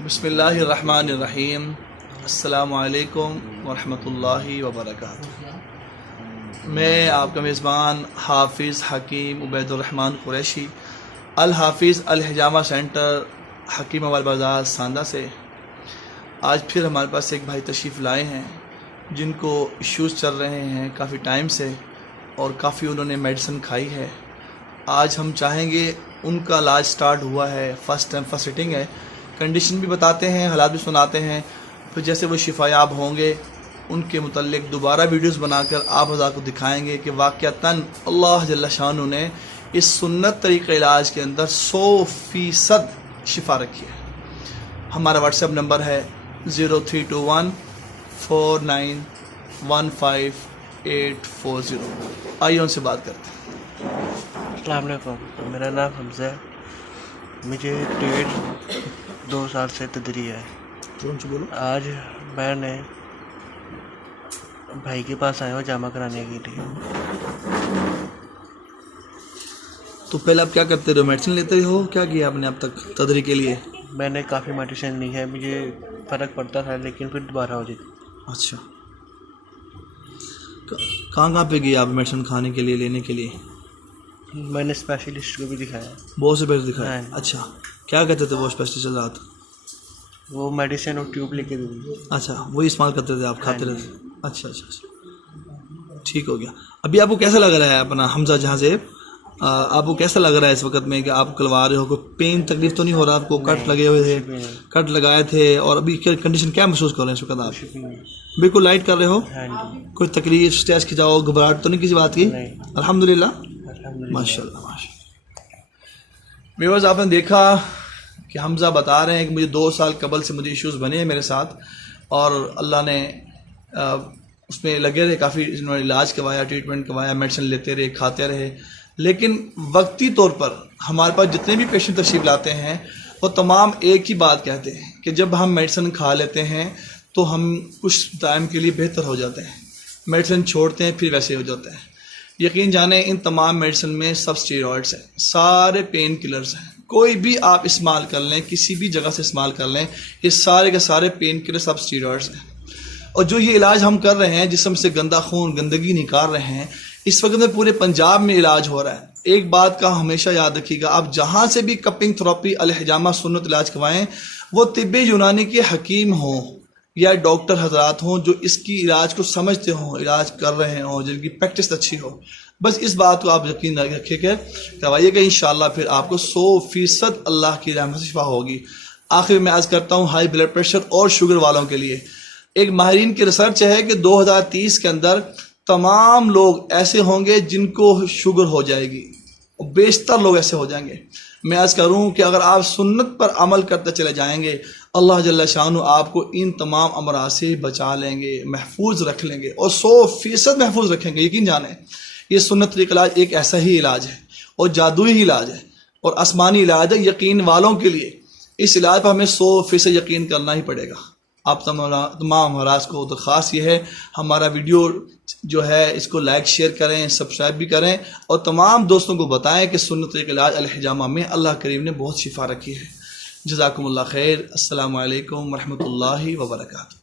बिस्मिल्लाहिर्रहमानिर्रहीम। अस्सलामु अलैकुम वरहमतुल्लाहि वबरकातुहू। मैं आपका मेज़बान हाफिज़ हकीम उबैदुर्रहमान कुरैशी अल हाफिज़ अल हिजामा सेंटर हकीम अवल बाज़ार सांदा से आज फिर हमारे पास एक भाई तशरीफ़ लाए हैं जिनको इश्यूज़ चल रहे हैं काफ़ी टाइम से और काफ़ी उन्होंने मेडिसिन खाई है। आज हम चाहेंगे, उनका इलाज स्टार्ट हुआ है, फर्स्ट सिटिंग है, कंडीशन भी बताते हैं, हालात भी सुनाते हैं, फिर जैसे वो शिफायाब होंगे उनके मुतल्लिक दोबारा वीडियोस बनाकर आप हज़ार को दिखाएंगे कि वाक़अतन अल्लाह जल्ल शानु ने इस सुन्नत तरीक़े इलाज के अंदर 100% शिफा रखी है। हमारा व्हाट्सएप नंबर है 032149154840। आइए उनसे बात करते हैं। अस्सलाम वालेकुम, मेरा नाम हमज़ा है। मुझे 1.5-2 साल से तदरी है। बोलो। आज मैंने भाई के पास आया हूँ जामा कराने के लिए। तो पहले आप क्या करते रहो, मेडिसिन लेते हो, क्या किया आपने अब तक तदरी के लिए? मैंने काफ़ी मेडिसिन ली है, मुझे फ़र्क पड़ता था लेकिन फिर दोबारा हो जाती। अच्छा, कहाँ पे गए आप मेडिसिन खाने के लिए, लेने के लिए? मैंने स्पेशलिस्ट को भी दिखाया, बहुत से पेड़ दिखाया। हाँ। अच्छा, क्या कहते थे वो स्पेशलिस्ट रात? वो मेडिसिन और ट्यूब लेके दी। अच्छा, वही इस्तेमाल करते थे आप, खाते हाँ। रहते? अच्छा अच्छा अच्छा, ठीक हो गया। अभी आपको कैसा लग रहा है अपना हमजा जहाँ से? आपको कैसा लग रहा है इस वक्त में कि आप करवा रहे हो? कोई पेन तकलीफ तो नहीं हो रहा आपको? कट लगे हुए थे, कट लगाए थे, और अभी कंडीशन क्या महसूस कर रहे हैं इस वक्त आप? बिल्कुल लाइट कर रहे हो? हाँ। कोई तकलीफ, स्ट्रेस खिंचाओ, घबराहट तो नहीं किसी बात की? अल्हम्दुलिल्लाह, माशाल्लाह माशाल्लाह। व्यूअर्स, आपने देखा कि हमजा बता रहे हैं कि मुझे 2 साल कबल से मुझे इश्यूज़ बने हैं मेरे साथ, और अल्लाह ने उसमें लगे रहे, काफ़ी इन्होंने इलाज करवाया, ट्रीटमेंट करवाया, मेडिसिन लेते रहे, खाते रहे, लेकिन वक्ती तौर पर हमारे पास जितने भी पेशेंट तशरीफ़ लाते हैं वो तमाम एक ही बात कहते हैं कि जब हम मेडिसिन खा लेते हैं तो हम कुछ टाइम के लिए बेहतर हो जाते हैं, मेडिसिन छोड़ते हैं फिर वैसे हो जाते हैं। यकीन जाने इन तमाम मेडिसिन में सब स्टेरॉइड्स हैं, सारे पेन किलर्स हैं। कोई भी आप इस्तेमाल कर लें, किसी भी जगह से इस्तेमाल कर लें, ये सारे के सारे पेन किलर सब स्टेरॉइड्स हैं। और जो ये इलाज हम कर रहे हैं, जिस्म से गंदा खून, गंदगी निकाल रहे हैं, इस वक्त में पूरे पंजाब में इलाज हो रहा है। एक बात का हमेशा याद रखिएगा, आप जहाँ से भी कपिंग थेरेपी अल हिजामा सुन्नत इलाज करवाएं, वो तिब्बे यूनानी के हकीम हों या डॉक्टर हजरात हों जो इसकी इलाज को समझते हों, इलाज कर रहे हों, जिनकी प्रैक्टिस अच्छी हो। बस इस बात को आप यकीन रखिएगा, करवाइएगा, इंशाअल्लाह फिर आपको 100% अल्लाह की रहमत से शिफा होगी। आखिर में आज करता हूँ हाई ब्लड प्रेशर और शुगर वालों के लिए एक माहिरीन की रिसर्च है कि 2030 के अंदर तमाम लोग ऐसे होंगे जिनको शुगर हो जाएगी, और बेशतर लोग ऐसे हो जाएंगे। मैं आज करूँ कि अगर आप सुन्नत पर अमल करते चले जाएंगे, अल्लाह जल्ल शानु आपको इन तमाम अमराज से बचा लेंगे, महफूज रख लेंगे, और 100% महफूज रखेंगे। यकीन जाने ये सुन्नत तरीक़ा इलाज एक ऐसा ही इलाज है, और जादुई ही इलाज है, और आसमानी इलाज है। यकीन वालों के लिए इस इलाज पर हमें 100% यकीन करना ही पड़ेगा। आप तमाम हरास को दरख्वास्त ये है, हमारा वीडियो जो है इसको लाइक शेयर करें, सब्सक्राइब भी करें, और तमाम दोस्तों को बताएं कि सुन्नत तरीक़ा इलाज अल हिजामा में अल्लाह करीम ने बहुत शिफा रखी है। जज़ाकुमुल्लाह खैर। अस्सलामु अलैकुम वरहमतुल्लाहि वबरकातुहू।